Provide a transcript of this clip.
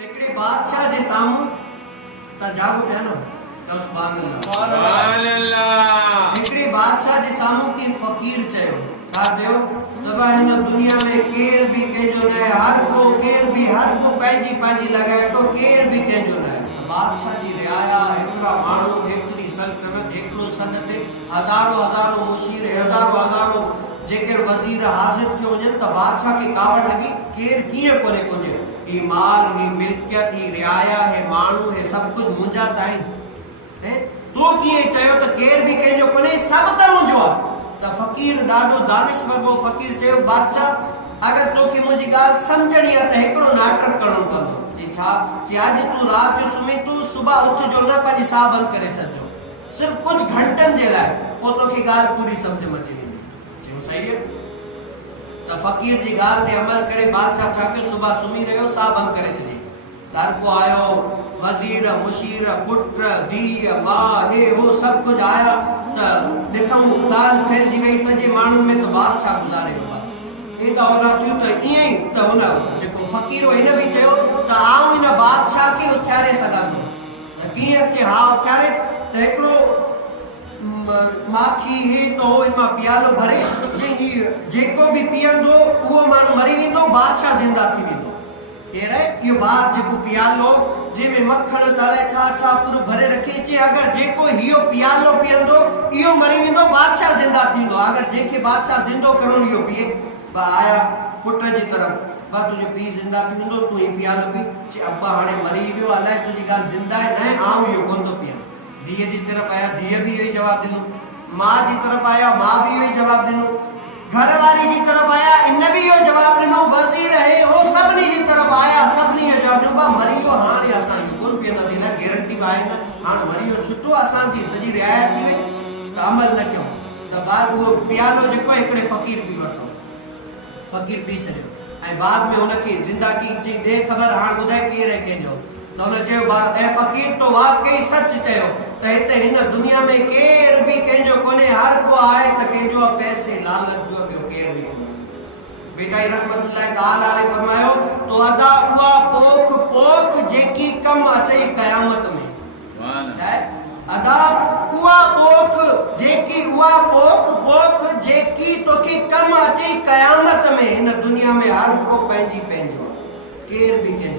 हिकिड़े बादशाह जे साम्हूं तव्हां जाॻो पिया न त सुभान अल्लाह। हिकिड़े बादशाह जे साम्हूं के फ़क़ीर चयो, छा चयो? त भाई हिन दुनिया में केर भी कंहिंजो न आहे, हर को पंहिंजी पंहिंजी लॻाए थो, केर भी कंहिंजो न आहे। बादशाह जी रियाया, हिकिड़ा माण्हू, हिकिड़ी सल्तनत, हिकिड़ो सन ते हज़ारों मुशीर, हज़ारों जेके वज़ीर हाज़िर थियो वञनि त बादशाह खे कावड़ लॻी केर कीअं कोन्हे कोन्हे, ही माल, ही मिल्कियत, ही रियाया, हे माण्हू, हे सभु कुझु मुंहिंजा त आहिनि, तो कीअं चयो त केर भी कंहिंजो कोन्हे, सभु त मुंहिंजो आहे। त फ़क़ीर ॾाढो दानिशवर हो फ़क़ीर चयो, बादशाह अगर तोखे मुंहिंजी ॻाल्हि सम्झणी आहे त हिकिड़ो नाटक करणो पवंदो। चई छा? चई अॼु तूं राति जो सुम्हीं तूं सुबुह उथिजो न, पंहिंजी साह बंदि करे छॾिजो, सिर्फ़ु कुछ घंटनि जे लाइ, पोइ तोखे ॻाल्हि पूरी सम्झ में अची वेंदी। चयो सही है। त फ़क़ीर जी ॻाल्हि ते अमल करे बादशाह छा कयो, सुबुह सुम्ही रहियो, साह बंदि करे छॾी। हर को आयो, वज़ीर, मुशीर, पुट, धीअ, मां, हे हो सभु कुझु आया त ॾिठऊं ॻाल्हि फैलिजी वई सॼे माण्हुनि में, त बादशाह गुज़ारे वियो। हेॾा होॾा थियो त ईअं ई त हुन जेको फ़क़ीर हो हिन बि चयो त आऊं हिन बादशाह खे उथियारे सघां थो। त कीअं अचे? हा उथियारेसि। त हिकिड़ो माखी हे तो इन मां पियालो भरे, जेको भी पीअंदो उहो माण्हू मरी वेंदो, बादशाह ज़िंदा थी वेंदो। केर आहे इहो बात जेको पियालो जंहिंमें मक्खण तारे छा छा पूरो भरे रखे, चे अगर जेको हियो पियालो पीअंदो इहो मरी वेंदो, बादशाह ज़िंदा थींदो। अगर जेके बादशाह ज़िंदो करणो इहो पीए। आया पुट जी तरफ़, बा तुझो पीउ ज़िंदा थी वेंदो, तूं ही पियालो पी। चे अब्बा हाणे मरी वियो, अलाए तुझी ॻाल्हि ज़िंदा आहे न, आऊं इहो कोन थो पीआं। धीअ जी तरफ़ आया, धीअ भी इहो ई जवाब ॾिनो। मां जी तरफ़ आया, मां भी इहो ई जवाब ॾिनो। घरवारी जी तरफ़ आया, इन भी इहो जवाब ॾिनो। वज़ीर हे हो सभिनी जी तरफ़ आया, सभिनी इहो जवाब ॾिनो, बा मरी वियो, हाणे असां इहो कोन पीअंदासीं, न गारंटी बि आहे न, हाणे मरी वियो, छुटो असांजी सॼी रिआयत थी वई। त अमल न कयूं त बाद उहो पियालो जेको हिकिड़े फ़क़ीर पी वरितो, फ़क़ीर पी छॾियो, ऐं बाद में हुनखे ज़िंदगी जी ॾे ख़बर, हाणे ॿुधाए केरु आहे कंहिंजो। त हुन चयो, ऐं फ़क़ीर तो वाकई सच चयो त हिते हिन दुनिया में केर भी कंहिंजो कोन्हे, हर को आहे त कंहिंजो पैसे लालच जो, ॿियो केर भी कोन्हे। बेटा रहमतुल्लाह ताला अलैहि फरमायो, तो अदा उहा पोख जेकी कम अचे क़यामत में। अदा उहा पोख जेकी तोखे कम अचे क़यामत में। हिन दुनिया में हर को पंहिंजी पंहिंजो, केर भी कंहिंजो